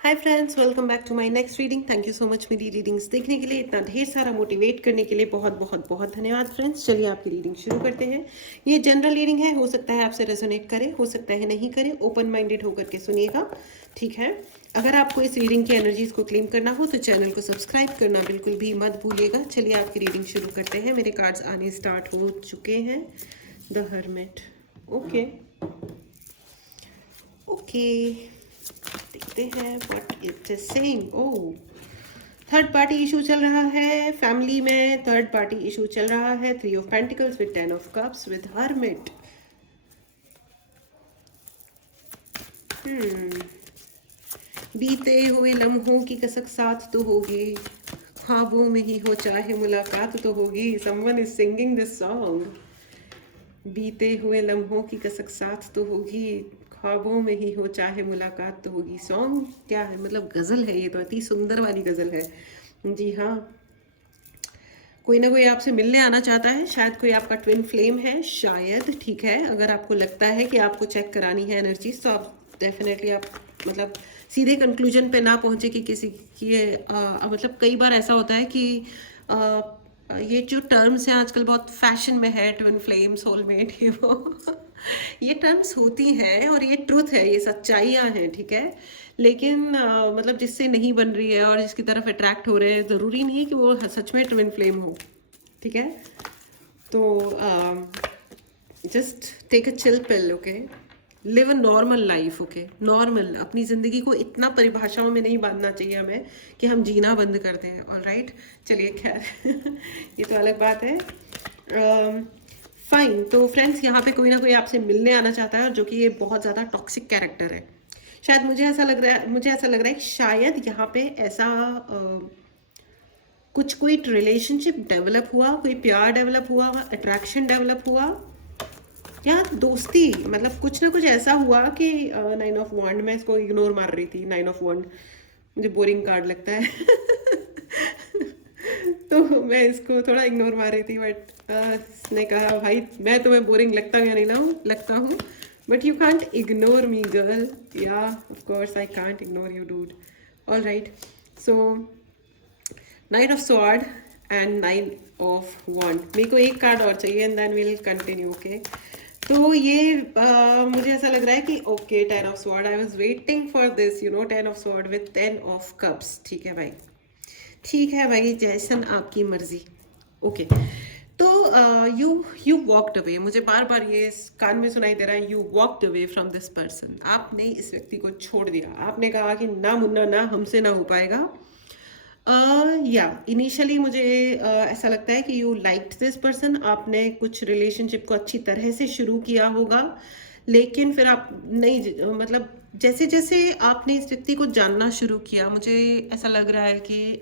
Hi friends, welcome back to my next reading. Thank you so much मेरी readings देखने के लिए, इतना ढेर सारा मोटिवेट करने के लिए बहुत बहुत बहुत धन्यवाद फ्रेंड्स। चलिए आपकी रीडिंग शुरू करते हैं। ये जनरल रीडिंग है, हो सकता है आपसे रेजोनेट करे, हो सकता है नहीं करे। ओपन माइंडेड होकर के सुनिएगा, ठीक है। अगर आपको इस रीडिंग की एनर्जीज को क्लेम करना हो तो चैनल को सब्सक्राइब करना बिल्कुल भी मत भूलिएगा। चलिए आपकी रीडिंग शुरू करते हैं। मेरे कार्ड्स आने स्टार्ट हो चुके हैं। द हर्मिट, ओके ओके, देखते हैं what it is saying. Oh, third party issue चल रहा है फैमिली में। थर्ड पार्टी इशू चल रहा है। 3 of pentacles with 10 of cups with hermit. बीते हुए लम्हों की कसक साथ तो होगी, ख्वाबों में ही हो चाहे मुलाकात तो होगी। Someone is singing this song. बीते हुए लम्हों की कसक साथ तो होगी, ख्वाबों में ही हो चाहे मुलाकात तो होगी। सॉन्ग क्या है, मतलब गज़ल है, ये तो अति सुंदर वाली गज़ल है। जी हाँ, कोई ना कोई आपसे मिलने आना चाहता है, शायद कोई आपका ट्विन फ्लेम है, शायद, ठीक है। अगर आपको लगता है कि आपको चेक करानी है एनर्जी तो आप डेफिनेटली आप मतलब सीधे कंक्लूजन पे ना पहुंचे कि किसी की मतलब कई बार ऐसा होता है कि आ, ये जो टर्म्स हैं आजकल बहुत फैशन में है, ट्विन फ्लेम, सोलमेट, ये वो ये टर्म्स होती हैं और ये ट्रुथ है, ये सच्चाइयाँ हैं, ठीक है। लेकिन मतलब जिससे नहीं बन रही है और जिसकी तरफ अट्रैक्ट हो रहे हैं, ज़रूरी नहीं है कि वो सच में ट्विन फ्लेम हो, ठीक है। तो just take a chill pill, okay. Live a normal life, okay. Normal, अपनी ज़िंदगी को इतना परिभाषाओं में नहीं बांधना चाहिए हमें कि हम जीना बंद कर दें। ऑल राइट, चलिए खैर ये तो अलग बात है। फाइन, तो फ्रेंड्स यहाँ पे कोई ना कोई आपसे मिलने आना चाहता है, जो कि ये बहुत ज़्यादा टॉक्सिक कैरेक्टर है। शायद मुझे ऐसा लग रहा है कि शायद यहाँ पे ऐसा कुछ कोई रिलेशनशिप डेवलप हुआ, कोई प्यार डेवलप हुआ, अट्रैक्शन डेवलप हुआ, या दोस्ती, मतलब कुछ ना कुछ ऐसा हुआ कि 9 ऑफ वॉन्ड, मैं इसको इग्नोर मार रही थी। 9 ऑफ वॉन्ड मुझे बोरिंग कार्ड लगता है तो मैं इसको थोड़ा इग्नोर मार रही थी, बट इसने कहा भाई मैं तुम्हें बोरिंग लगता या नहीं लगता हूँ, but you can't ignore me girl. Yeah of course I can't ignore you dude. All right, so 9 of sword and 9 of wand. मेरे को एक कार्ड और चाहिए and then will continue, okay. तो ये मुझे ऐसा लग रहा है कि okay, 10 of sword, I was waiting for this, you know, 10 of sword with 10 of cups. ठीक है भाई, ठीक है भाई, जैसन आपकी मर्जी, ओके। तो यू यू वॉकड अवे, मुझे बार बार ये इस कान में सुनाई दे रहा है, you walked away from this person. आपने इस व्यक्ति को छोड़ दिया, आपने कहा कि ना मुन्ना, ना हमसे ना हो पाएगा। या इनिशियली मुझे ऐसा लगता है कि यू लाइक्ड दिस पर्सन, आपने कुछ रिलेशनशिप को अच्छी तरह से शुरू किया होगा, लेकिन फिर आप नहीं, मतलब जैसे जैसे आपने इस व्यक्ति को जानना शुरू किया, मुझे ऐसा लग रहा है कि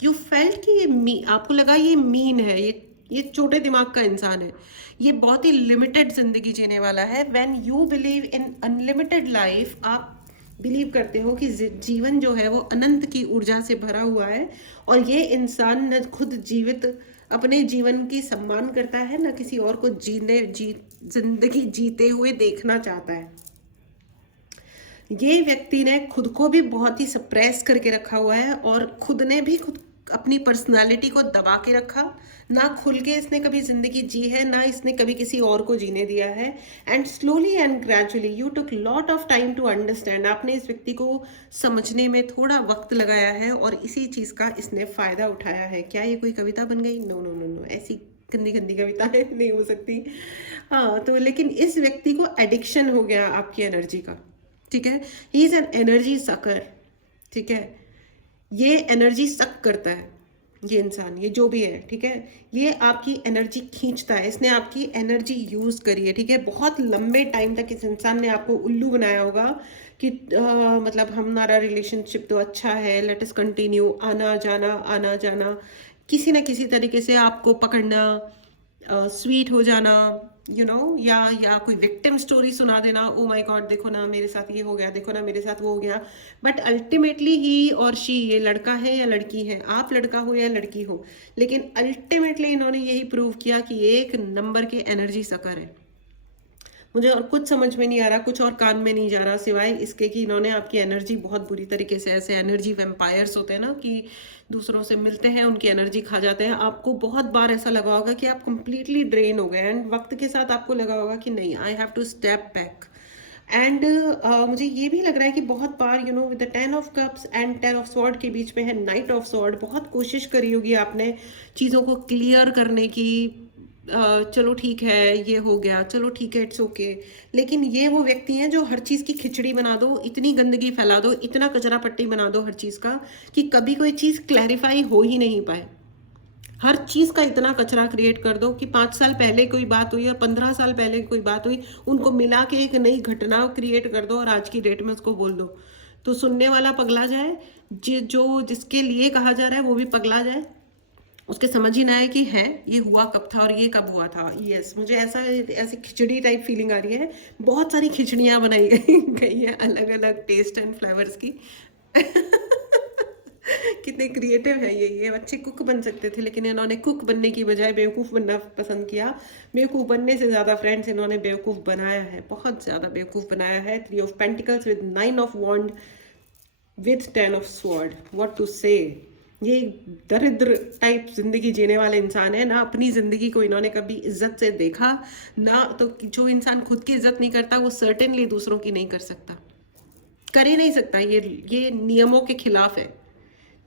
यू फेल्ट कि आपको लगा ये मीन है, ये छोटे दिमाग का इंसान है, ये बहुत ही लिमिटेड जिंदगी जीने वाला है। When you believe in unlimited life, आप बिलीव करते हो कि जीवन जो है वो अनंत की ऊर्जा से भरा हुआ है, और ये इंसान न खुद जीवित अपने जीवन की सम्मान करता है, न किसी और को जिंदगी जीते हुए देखना चाहता है। ये व्यक्ति ने खुद को भी बहुत ही सप्रेस करके रखा हुआ है, और खुद ने भी खुद अपनी पर्सनालिटी को दबा के रखा। ना खुल के इसने कभी जिंदगी जी है, ना इसने कभी किसी और को जीने दिया है। And slowly and gradually you took lot of time to understand, आपने इस व्यक्ति को समझने में थोड़ा वक्त लगाया है, और इसी चीज़ का इसने फ़ायदा उठाया है। क्या ये कोई कविता बन गई? नो नो नो नो, ऐसी गंदी गंदी कविता नहीं हो सकती। हाँ, तो लेकिन इस व्यक्ति को एडिक्शन हो गया आपकी एनर्जी का, ठीक है। He is an energy sucker, ठीक है। ये एनर्जी सक करता है, ये इंसान, ये जो भी है, ठीक है। ये आपकी एनर्जी खींचता है, इसने आपकी एनर्जी यूज करी है, ठीक है। बहुत लंबे टाइम तक इस इंसान ने आपको उल्लू बनाया होगा कि मतलब हमारा रिलेशनशिप तो अच्छा है, लेट अस कंटिन्यू, आना जाना आना जाना, किसी ना किसी तरीके से आपको पकड़ना, स्वीट हो जाना, यू नो, या कोई विक्टिम स्टोरी सुना देना, ओ माय गॉड देखो ना मेरे साथ ये हो गया, देखो ना मेरे साथ वो हो गया। बट अल्टीमेटली ही और शी, ये लड़का है या लड़की है, आप लड़का हो या लड़की हो, लेकिन अल्टीमेटली इन्होंने यही प्रूव किया कि एक नंबर के एनर्जी सकर है। मुझे और कुछ समझ में नहीं आ रहा, कुछ और कान में नहीं जा रहा सिवाय इसके कि इन्होंने आपकी एनर्जी बहुत बुरी तरीके से, ऐसे एनर्जी वेम्पायर्स होते हैं ना कि दूसरों से मिलते हैं, उनकी एनर्जी खा जाते हैं। आपको बहुत बार ऐसा लगा होगा कि आप कंप्लीटली ड्रेन हो गए एंड वक्त के साथ आपको लगा होगा कि नहीं, I have to step back. And मुझे ये भी लग रहा है कि बहुत बार with the 10 of Cups and 10 of Swords के बीच में है Knight of Swords, बहुत कोशिश करी होगी आपने चीज़ों को क्लियर करने की। चलो ठीक है, ये हो गया, चलो ठीक है, इट्स ओके। लेकिन ये वो व्यक्ति हैं जो हर चीज़ की खिचड़ी बना दो, इतनी गंदगी फैला दो, इतना कचरा पट्टी बना दो हर चीज़ का कि कभी कोई चीज़ क्लैरिफाई हो ही नहीं पाए। हर चीज़ का इतना कचरा क्रिएट कर दो कि 5 साल पहले कोई बात हुई या 15 साल पहले कोई बात हुई, उनको मिला के एक नई घटना क्रिएट कर दो और आज की डेट में उसको बोल दो, तो सुनने वाला पगला जाए, जो जिसके लिए कहा जा रहा है वो भी पगला जाए, उसके समझ ही ना आए कि है ये हुआ कब था और ये कब हुआ था। यस, मुझे ऐसी खिचड़ी टाइप फीलिंग आ रही है। बहुत सारी खिचड़ियाँ बनाई गई है अलग अलग टेस्ट एंड फ्लेवर्स की। कितने क्रिएटिव है ये अच्छे कुक बन सकते थे, लेकिन इन्होंने कुक बनने की बजाय बेवकूफ़ बनना पसंद किया। बेवकूफ़ बनने से ज़्यादा फ्रेंड्स इन्होंने बेवकूफ़ बनाया है, बहुत ज़्यादा बेवकूफ़ बनाया है। 3 of Pentacles with 9 of Wands with 10 of Swords, what to say. ये दरिद्र टाइप जिंदगी जीने वाले इंसान है ना, अपनी जिंदगी को इन्होंने कभी इज्जत से देखा ना। तो जो इंसान खुद की इज्जत नहीं करता वो सर्टेनली दूसरों की नहीं कर सकता, कर ही नहीं सकता। ये नियमों के खिलाफ है,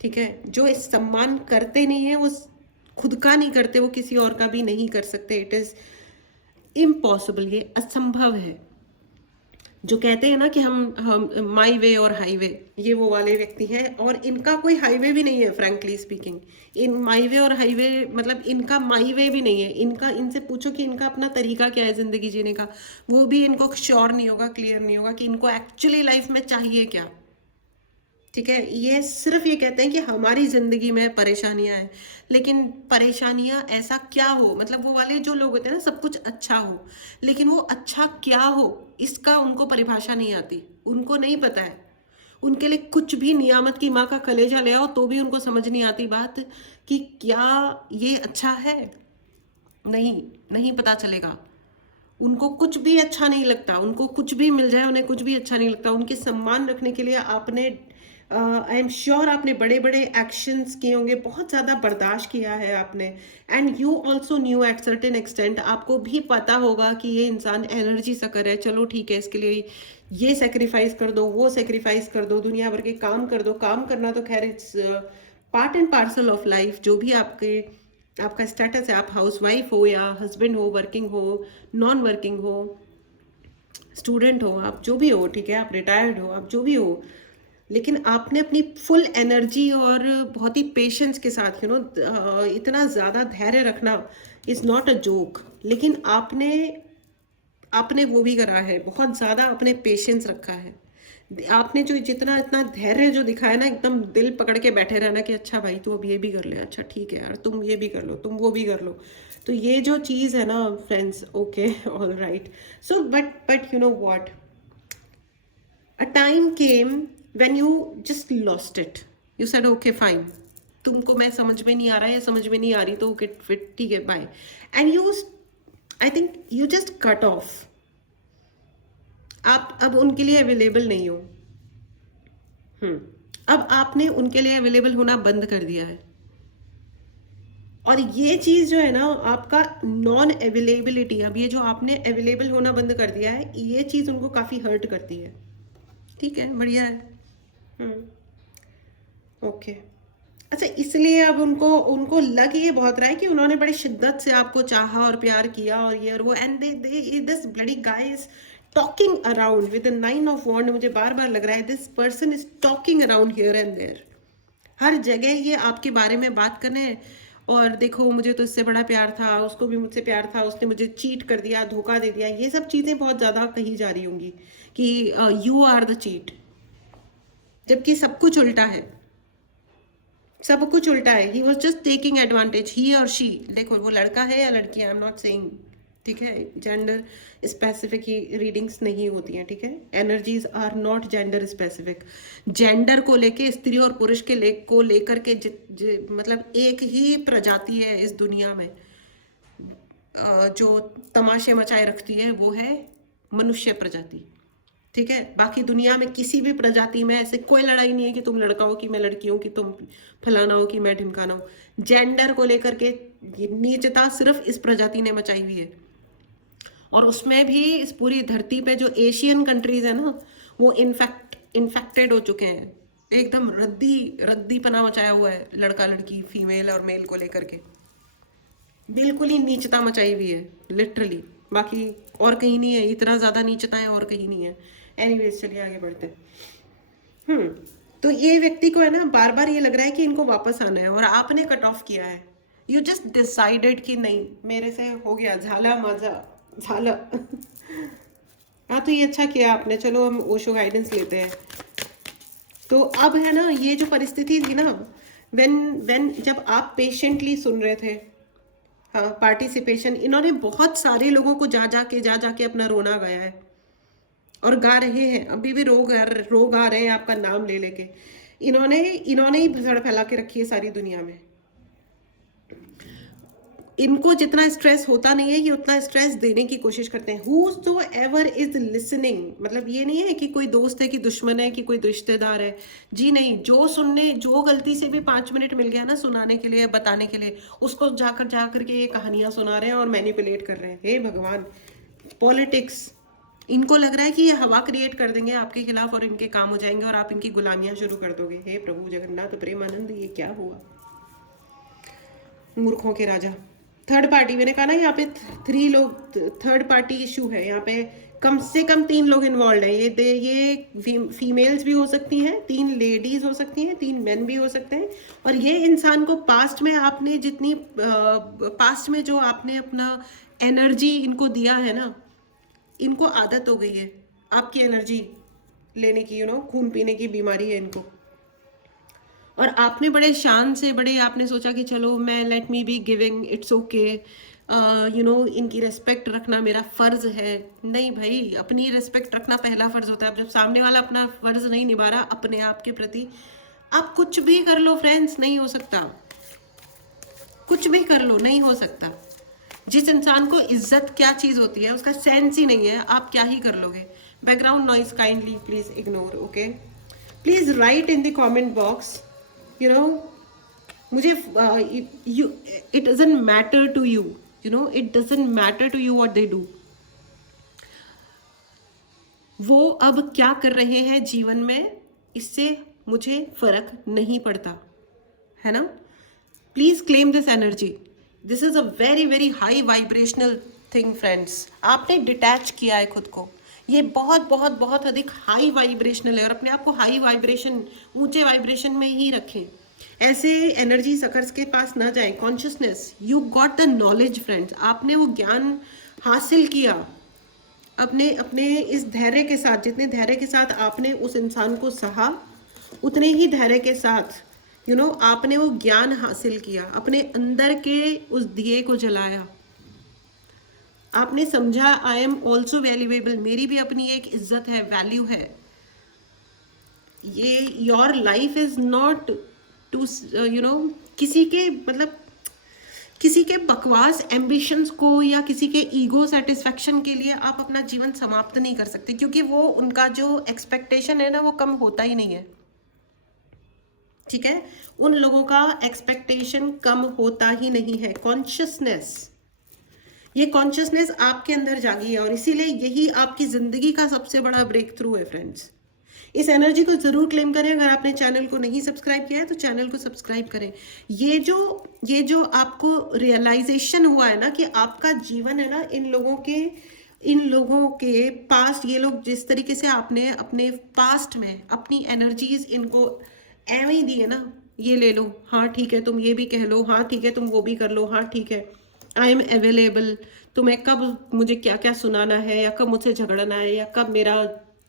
ठीक है। जो इस सम्मान करते नहीं है वो खुद का नहीं करते, वो किसी और का भी नहीं कर सकते। इट इज इम्पॉसिबल, ये असंभव है। जो कहते हैं ना कि हम माई वे और हाईवे, ये वो वाले व्यक्ति हैं और इनका कोई हाईवे भी नहीं है फ्रैंकली स्पीकिंग। इन माई वे और हाईवे मतलब इनका माई वे भी नहीं है। इनका इनसे पूछो कि इनका अपना तरीका क्या है ज़िंदगी जीने का, वो भी इनको श्योर नहीं होगा, क्लियर नहीं होगा कि इनको एक्चुअली लाइफ में चाहिए क्या, ठीक है। ये सिर्फ ये कहते हैं कि हमारी ज़िंदगी में परेशानियां हैं, लेकिन परेशानियां ऐसा क्या हो, मतलब वो वाले जो लोग होते हैं ना, सब कुछ अच्छा हो, लेकिन वो अच्छा क्या हो इसका उनको परिभाषा नहीं आती, उनको नहीं पता है। उनके लिए कुछ भी नियामत की माँ का कलेजा ले आओ तो भी उनको समझ नहीं आती बात कि क्या ये अच्छा है। नहीं, नहीं पता चलेगा। उनको कुछ भी अच्छा नहीं लगता, उनको कुछ भी मिल जाए उन्हें कुछ भी अच्छा नहीं लगता। उनके सम्मान रखने के लिए आपने आई एम श्योर आपने बड़े बड़े एक्शंस किए होंगे, बहुत ज़्यादा बर्दाश्त किया है आपने। And you also new at certain extent, आपको भी पता होगा कि ये इंसान एनर्जी सकर है, चलो ठीक है, इसके लिए ये सेक्रीफाइस कर दो, वो सेक्रीफाइस कर दो, दुनिया भर के काम कर दो। काम करना तो खैर it's part and parcel of life. जो भी आपका स्टेटस है, आप हाउसवाइफ हो या हस्बैंड हो, वर्किंग हो, नॉन वर्किंग हो, स्टूडेंट हो, आप जो भी हो, ठीक है, आप रिटायर्ड हो, आप जो भी हो, लेकिन आपने अपनी फुल एनर्जी और बहुत ही पेशेंस के साथ इतना ज़्यादा धैर्य रखना इज़ नॉट अ जोक। लेकिन आपने वो भी करा है, बहुत ज़्यादा अपने पेशेंस रखा है। आपने जो जितना इतना धैर्य जो दिखाया ना, एकदम दिल पकड़ के बैठे रहना कि अच्छा भाई तू अब ये भी कर ले, अच्छा ठीक है यार तुम ये भी कर लो, तुम वो भी कर लो। तो ये जो चीज़ है ना friends, okay all right. So but you know what, a time came when you just lost it. You said okay fine, तुमको मैं समझ में नहीं आ रहा है, समझ में नहीं आ रही, तो फिर ठीक है bye. And you, I think you just cut off. आप अब उनके लिए अवेलेबल नहीं हो। अब आपने उनके लिए अवेलेबल होना बंद कर दिया है। और ये चीज़ जो है ना, आपका नॉन अवेलेबिलिटी, अब ये जो आपने अवेलेबल होना बंद कर दिया है, ये चीज़ उनको काफ़ी हर्ट करती है। ठीक है, बढ़िया है। ओके, अच्छा, इसलिए अब उनको लग ये बहुत रहा है कि उन्होंने बड़ी शिद्दत से आपको चाहा और प्यार किया और ये और वो, and this bloody guy is talking around with the 9 of Wands। मुझे बार बार लग रहा है this person is talking around here and there. हर जगह ये आपके बारे में बात करने, और देखो मुझे तो इससे बड़ा प्यार था, उसको भी मुझसे प्यार था, उसने मुझे चीट कर दिया, धोखा दे दिया, ये सब चीज़ें बहुत ज़्यादा कही जा रही होंगी कि यू आर द चीट, जबकि सब कुछ उल्टा है। सब कुछ उल्टा है। He was just taking advantage, he और शी। देखो वो लड़का है या लड़की, आई एम नॉट सेइंग, ठीक है, जेंडर स्पेसिफिक ही रीडिंग्स नहीं होती हैं, ठीक है। Energies are not gender specific. Gender को लेके, स्त्री और पुरुष को लेकर के मतलब एक ही प्रजाति है इस दुनिया में जो तमाशे मचाए रखती है, वो है मनुष्य प्रजाति, ठीक है। बाकी दुनिया में किसी भी प्रजाति में ऐसे कोई लड़ाई नहीं है कि तुम लड़का हो कि मैं लड़की हूँ, कि तुम फलाना हो कि मैं ढिमकाना हो। जेंडर को लेकर के नीचता सिर्फ इस प्रजाति ने मचाई हुई है, और उसमें भी इस पूरी धरती पे जो एशियन कंट्रीज है ना, वो इन्फेक्टेड हो चुके हैं, एकदम रद्दी पना मचाया हुआ है लड़का लड़की, फीमेल और मेल को लेकर के, बिल्कुल ही नीचता मचाई हुई है लिटरली। बाकी और कहीं नहीं है, इतना ज्यादा नीचता है और कहीं नहीं है। एनीवेज चलिए आगे बढ़ते हैं। तो ये व्यक्ति को है ना बार बार ये लग रहा है कि इनको वापस आना है, और आपने कट ऑफ किया है। यू जस्ट डिसाइडेड कि नहीं, मेरे से हो गया, झाला मजा झाला। हाँ, तो ये अच्छा किया आपने। चलो हम ओशो गाइडेंस लेते हैं। तो अब है ना, ये जो परिस्थिति थी ना, व्हेन जब आप पेशेंटली सुन रहे थे, हाँ, पार्टिसिपेशन, इन्होंने बहुत सारे लोगों को जा जाके अपना रोना गाया है, और गा रहे हैं, अभी भी रो गा रहे हैं आपका नाम ले लेके। इन्होंने ही भसड़ फैला के रखी है सारी दुनिया में। इनको जितना स्ट्रेस होता नहीं है, ये उतना स्ट्रेस देने की कोशिश करते हैं। Whosoever is listening, मतलब ये नहीं है कि कोई दोस्त है कि दुश्मन है कि कोई रिश्तेदार है, जी नहीं। जो गलती से भी 5 मिनट मिल गया ना सुनाने के लिए, बताने के लिए, उसको जाकर के ये कहानियां सुना रहे हैं और मैनिपुलेट कर रहे हैं। हे भगवान, पॉलिटिक्स, इनको लग रहा है कि ये हवा क्रिएट कर देंगे आपके खिलाफ और इनके काम हो जाएंगे और आप इनकी गुलामियां शुरू कर दोगे। हे प्रभु जगन्नाथ प्रेमानंद, ये क्या हुआ? मूर्खों के राजा। थर्ड पार्टी, मैंने कहा ना यहाँ पे 3 लोग, थर्ड पार्टी इशू है यहाँ पे। कम से कम 3 लोग इन्वॉल्व है। ये फीमेल्स भी हो सकती हैं, 3 लेडीज हो सकती हैं, 3 मेन भी हो सकते हैं। और ये इंसान को पास्ट में आपने पास्ट में जो आपने अपना एनर्जी इनको दिया है ना, इनको आदत हो गई है आपकी एनर्जी लेने की, खून पीने की बीमारी है इनको। और आपने बड़े शान से, आपने सोचा कि चलो मैं let me be giving, it's okay, इनकी रेस्पेक्ट रखना मेरा फर्ज है। नहीं भाई, अपनी रेस्पेक्ट रखना पहला फर्ज होता है। जब सामने वाला अपना फर्ज नहीं निभा रहा अपने आप के प्रति, आप कुछ भी कर लो फ्रेंड्स, नहीं हो सकता। कुछ भी कर लो, नहीं हो सकता। जिस इंसान को इज्जत क्या चीज होती है उसका सेंस ही नहीं है, आप क्या ही कर लोगे। Background noise kindly please ignore, okay. Please write in the comment box, मुझे it doesn't matter to you, it doesn't matter to you what they do. वो अब क्या कर रहे हैं जीवन में, इससे मुझे फर्क नहीं पड़ता, है ना। Please claim this energy. This is a very very high vibrational thing friends. आपने डिटैच किया है खुद को, ये बहुत बहुत बहुत अधिक हाई वाइब्रेशनल है, और अपने आप को हाई वाइब्रेशन, ऊंचे वाइब्रेशन में ही रखें। ऐसे एनर्जी सकर्स के पास ना जाए। Consciousness, you got the knowledge friends, आपने वो ज्ञान हासिल किया अपने इस धैर्य के साथ। जितने धैर्य के साथ आपने उस इंसान को सहा, उतने ही धैर्य के साथ आपने वो ज्ञान हासिल किया, अपने अंदर के उस दिए को जलाया। आपने समझा आई एम ऑल्सो वैल्यूएबल, मेरी भी अपनी एक इज्जत है, वैल्यू है। ये your life is not to किसी के बकवास एम्बिशंस को या किसी के ईगो सेटिस्फेक्शन के लिए आप अपना जीवन समाप्त नहीं कर सकते, क्योंकि वो उनका जो एक्सपेक्टेशन है ना, वो कम होता ही नहीं है, ठीक है। उन लोगों का एक्सपेक्टेशन कम होता ही नहीं है। कॉन्शियसनेस, ये कॉन्शियसनेस आपके अंदर जागी है, और इसीलिए यही आपकी जिंदगी का सबसे बड़ा ब्रेक थ्रू है फ्रेंड्स। इस एनर्जी को जरूर क्लेम करें। अगर आपने चैनल को नहीं सब्सक्राइब किया है तो चैनल को सब्सक्राइब करें। ये जो आपको रियलाइजेशन हुआ है ना कि आपका जीवन है ना, इन लोगों के पास्ट, ये लोग जिस तरीके से आपने अपने पास्ट में अपनी एनर्जीज इनको एवं ही दी है ना, ये ले लो, हाँ ठीक है, तुम ये भी कह लो, हाँ ठीक है, तुम वो भी कर लो, हाँ ठीक है, आई एम अवेलेबल। तुम्हें कब मुझे क्या क्या सुनाना है, या कब मुझसे झगड़ना है, या कब मेरा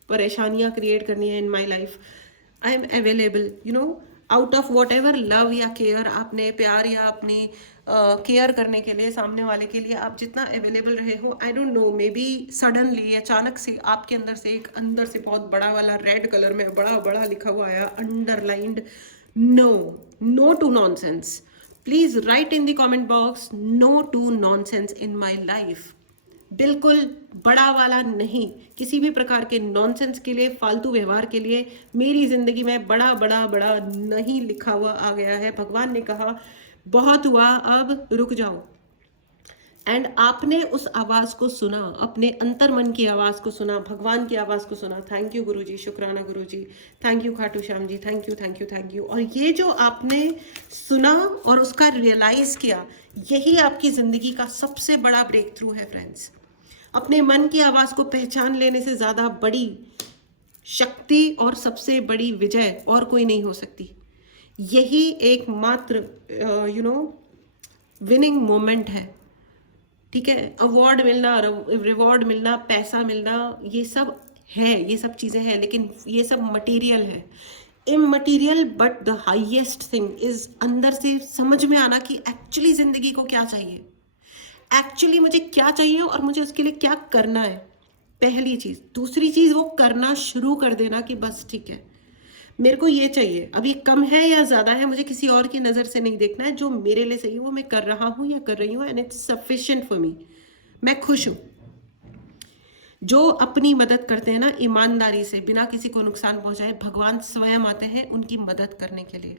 परेशानियां क्रिएट करनी है in my life, I am available. Out of whatever love या केयर, आपने प्यार या अपनी केयर करने के लिए सामने वाले के लिए आप जितना अवेलेबल रहे हो, I don't know, may be suddenly अचानक से आपके अंदर से बहुत बड़ा वाला रेड कलर में बड़ा बड़ा लिखा हुआ आया, underlined, no to nonsense. Please write in the comment box, no to nonsense in my life. बिल्कुल बड़ा वाला नहीं, किसी भी प्रकार के नॉनसेंस के लिए, फालतू व्यवहार के लिए मेरी जिंदगी में बड़ा बड़ा बड़ा नहीं लिखा हुआ आ गया है। भगवान ने कहा बहुत हुआ, अब रुक जाओ। एंड आपने उस आवाज को सुना, अपने अंतर मन की आवाज को सुना, भगवान की आवाज को सुना। थैंक यू गुरुजी, शुक्राना Guruji, thank you Khatu Shyam ji, thank you thank you thank you. और ये जो आपने सुना और उसका रियलाइज किया, यही आपकी जिंदगी का सबसे बड़ा ब्रेक थ्रू है फ्रेंड्स। अपने मन की आवाज को पहचान लेने से ज्यादा बड़ी शक्ति और सबसे बड़ी विजय और कोई नहीं हो सकती। यही एकमात्र विनिंग मोमेंट है। ठीक है, अवार्ड मिलना, रिवॉर्ड मिलना, पैसा मिलना, ये सब है, ये सब चीजें हैं, लेकिन ये सब मटेरियल है। Immaterial but the highest thing is अंदर से समझ में आना कि एक्चुअली जिंदगी को क्या चाहिए, एक्चुअली मुझे क्या चाहिए और मुझे उसके लिए क्या करना है, पहली चीज। दूसरी चीज वो करना शुरू कर देना कि बस ठीक है, मेरे को ये चाहिए, अब ये कम है या ज्यादा है, मुझे किसी और की नजर से नहीं देखना है, जो मेरे लिए सही है वो मैं कर रहा हूं या कर रही हूँ, and it's sufficient for me, मैं खुश हूं। जो अपनी मदद करते हैं ना ईमानदारी से, बिना किसी को नुकसान पहुंचाए, भगवान स्वयं आते हैं उनकी मदद करने के लिए।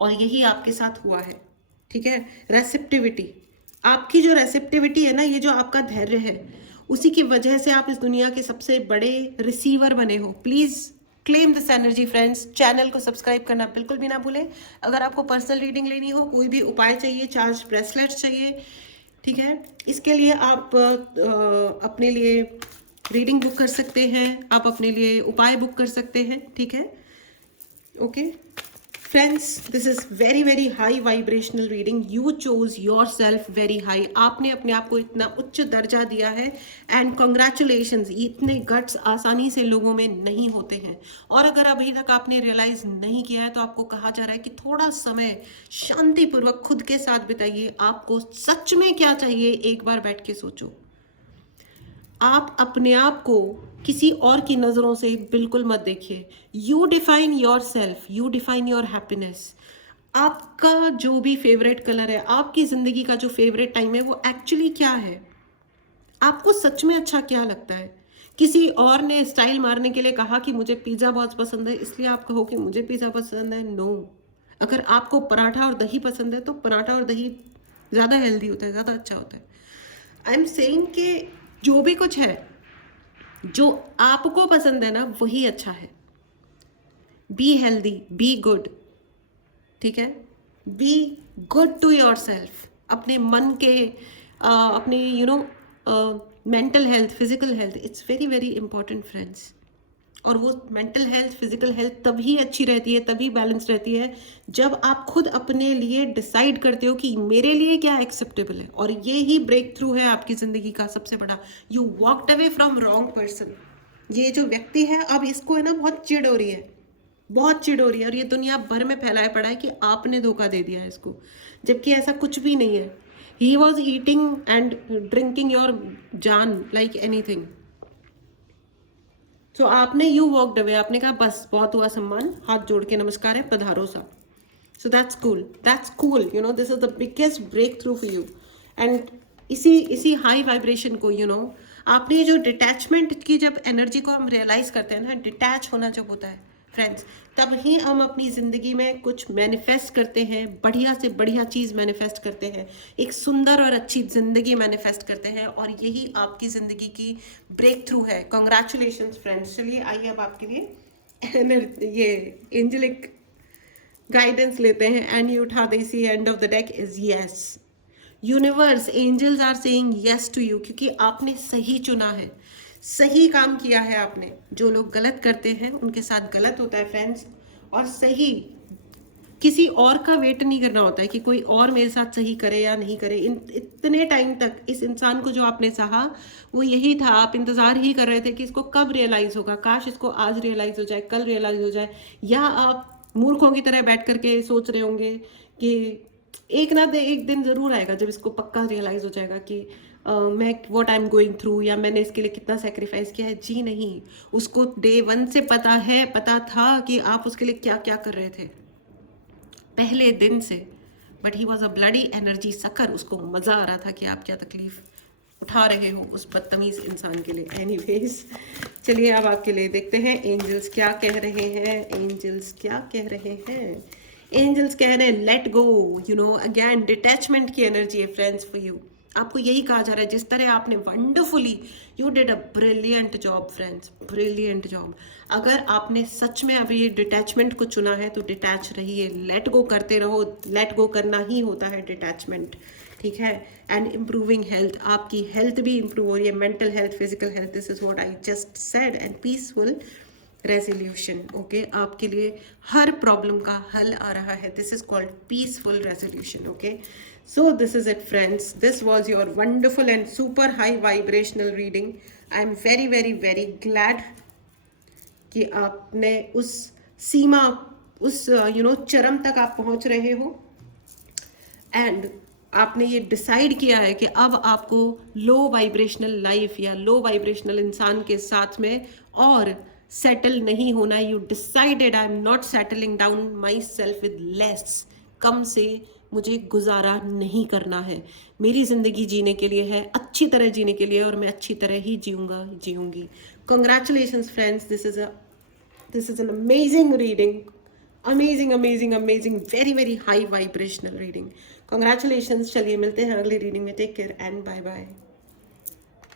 और यही आपके साथ हुआ है। ठीक है, रेसिप्टिविटी, आपकी जो रेसिप्टिविटी है ना, ये जो आपका धैर्य है, उसी की वजह से आप इस दुनिया के सबसे बड़े रिसीवर बने हो। Please claim this energy friends. Channel को सब्सक्राइब करना बिल्कुल भी ना भूलें। अगर आपको पर्सनल रीडिंग लेनी हो, कोई भी उपाय चाहिए, चार्ज ब्रेसलेट्स चाहिए, ठीक है, इसके लिए आप अपने लिए रीडिंग बुक कर सकते हैं, आप अपने लिए उपाय बुक कर सकते हैं। ठीक है, okay friends, this is very very high vibrational reading. You chose your self very high. आपने अपने आप को इतना उच्च दर्जा दिया है, एंड कॉन्ग्रेचुलेशंस। इतने गट्स आसानी से लोगों में नहीं होते हैं, और अगर अभी तक आपने रियलाइज नहीं किया है तो आपको कहा जा रहा है कि थोड़ा समय शांतिपूर्वक खुद के साथ बिताइए। आपको सच में क्या चाहिए, एक बार बैठ के सोचो। आप अपने आप को किसी और की नज़रों से बिल्कुल मत देखिए। You define your self, you define your happiness. आपका जो भी फेवरेट कलर है, आपकी ज़िंदगी का जो फेवरेट टाइम है, वो एक्चुअली क्या है? आपको सच में अच्छा क्या लगता है? किसी और ने स्टाइल मारने के लिए कहा कि मुझे पिज़्ज़ा बहुत पसंद है, इसलिए आप कहो कि मुझे पिज़्ज़ा पसंद है? नो। अगर आपको पराठा और दही पसंद है तो पराठा और दही ज़्यादा हेल्दी होता है, ज़्यादा अच्छा होता है। आई एम सेइंग कि जो भी कुछ है, जो आपको पसंद है ना, वही अच्छा है। Be healthy, be good. ठीक है, be good to yourself. अपने मन के अपने mental health, physical health, it's very very important friends. और वो मेंटल हेल्थ, फिजिकल हेल्थ तभी अच्छी रहती है, तभी बैलेंस रहती है, जब आप खुद अपने लिए डिसाइड करते हो कि मेरे लिए क्या एक्सेप्टेबल है। और ये ही ब्रेक थ्रू है आपकी ज़िंदगी का सबसे बड़ा। You walked away from wrong person. ये जो व्यक्ति है, अब इसको है ना बहुत चिढ़ हो रही है, बहुत चिढ़ हो रही है, और ये दुनिया भर में फैलाया पड़ा है कि आपने धोखा दे दिया है इसको, जबकि ऐसा कुछ भी नहीं है। He was eating and drinking your जान लाइक एनीथिंग। तो आपने यू वॉकड अवे, आपने कहा बस बहुत हुआ सम्मान, हाथ जोड़ के नमस्कार है, पधारो सा। So that's cool, that's cool, this is the biggest breakthrough for you. And इसी हाई वाइब्रेशन को आपने जो डिटैचमेंट की जब एनर्जी को हम रियलाइज करते हैं ना, डिटैच होना जब होता है फ्रेंड्स, तब ही हम अपनी ज़िंदगी में कुछ मैनिफेस्ट करते हैं, बढ़िया से बढ़िया चीज़ मैनिफेस्ट करते हैं, एक सुंदर और अच्छी ज़िंदगी मैनिफेस्ट करते हैं। और यही आपकी ज़िंदगी की ब्रेक थ्रू है। Congratulations friends. चलिए आइए अब आपके लिए ये एंजेलिक गाइडेंस लेते हैं। एंड यू उठा दे, see end of the deck is yes. Universe, angels are saying yes to you, क्योंकि आपने सही चुना है, सही काम किया है आपने। जो लोग गलत करते हैं उनके साथ गलत होता है फ्रेंड्स, और सही किसी और का वेट नहीं करना होता है कि कोई और मेरे साथ सही करे या नहीं करे। इतने टाइम तक इस इंसान को जो आपने चाहा वो यही था, आप इंतजार ही कर रहे थे कि इसको कब रियलाइज होगा, काश इसको आज रियलाइज हो जाए, कल रियलाइज हो जाए। या आप मूर्खों की तरह बैठ करके सोच रहे होंगे कि एक ना एक दिन जरूर आएगा जब इसको पक्का रियलाइज हो जाएगा कि मैं what I am going through, या मैंने इसके लिए कितना सेक्रीफाइस किया है। जी नहीं, उसको डे 1 से पता था कि आप उसके लिए क्या क्या कर रहे थे, पहले दिन से। But he was a bloody energy sucker. उसको मज़ा आ रहा था कि आप क्या तकलीफ उठा रहे हो उस बदतमीज इंसान के लिए। एनीवेज, चलिए अब आपके लिए देखते हैं एंजल्स क्या कह रहे हैं। एंजल्स क्या कह रहे हैं? एंजल्स कह रहे हैं let go, you know, again detachment की एनर्जी है फ्रेंड्स फॉर यू। आपको यही कहा जा रहा है, जिस तरह आपने wonderfully, you did a brilliant job friends, brilliant job. अगर आपने सच में अभी ये डिटैचमेंट को चुना है तो डिटैच रहिए, लेट गो करते रहो। लेट गो करना ही होता है डिटैचमेंट, ठीक है। एंड इम्प्रूविंग हेल्थ, आपकी हेल्थ भी इम्प्रूव हो रही है, mental health, physical health, this is what I just said. And peaceful resolution, okay, आपके लिए हर प्रॉब्लम का हल आ रहा है। This is called peaceful resolution, okay. So this is it friends, this was your wonderful and super high vibrational reading. I am very very very glad कि आपने उस सीमा, उस चरम तक आप पहुंच रहे हो। एंड आपने ये डिसाइड किया है कि अब आपको लो वाइब्रेशनल लाइफ या लो वाइब्रेशनल इंसान के साथ में और सेटल नहीं होना। You decided I am not settling down myself with less, कम से मुझे गुजारा नहीं करना है। मेरी ज़िंदगी जीने के लिए है, अच्छी तरह जीने के लिए, और मैं अच्छी तरह ही जीऊँगी। Congratulations friends, this is an amazing reading, amazing, very high vibrational reading. Congratulations. चलिए मिलते हैं अगली रीडिंग में। Take care and bye bye.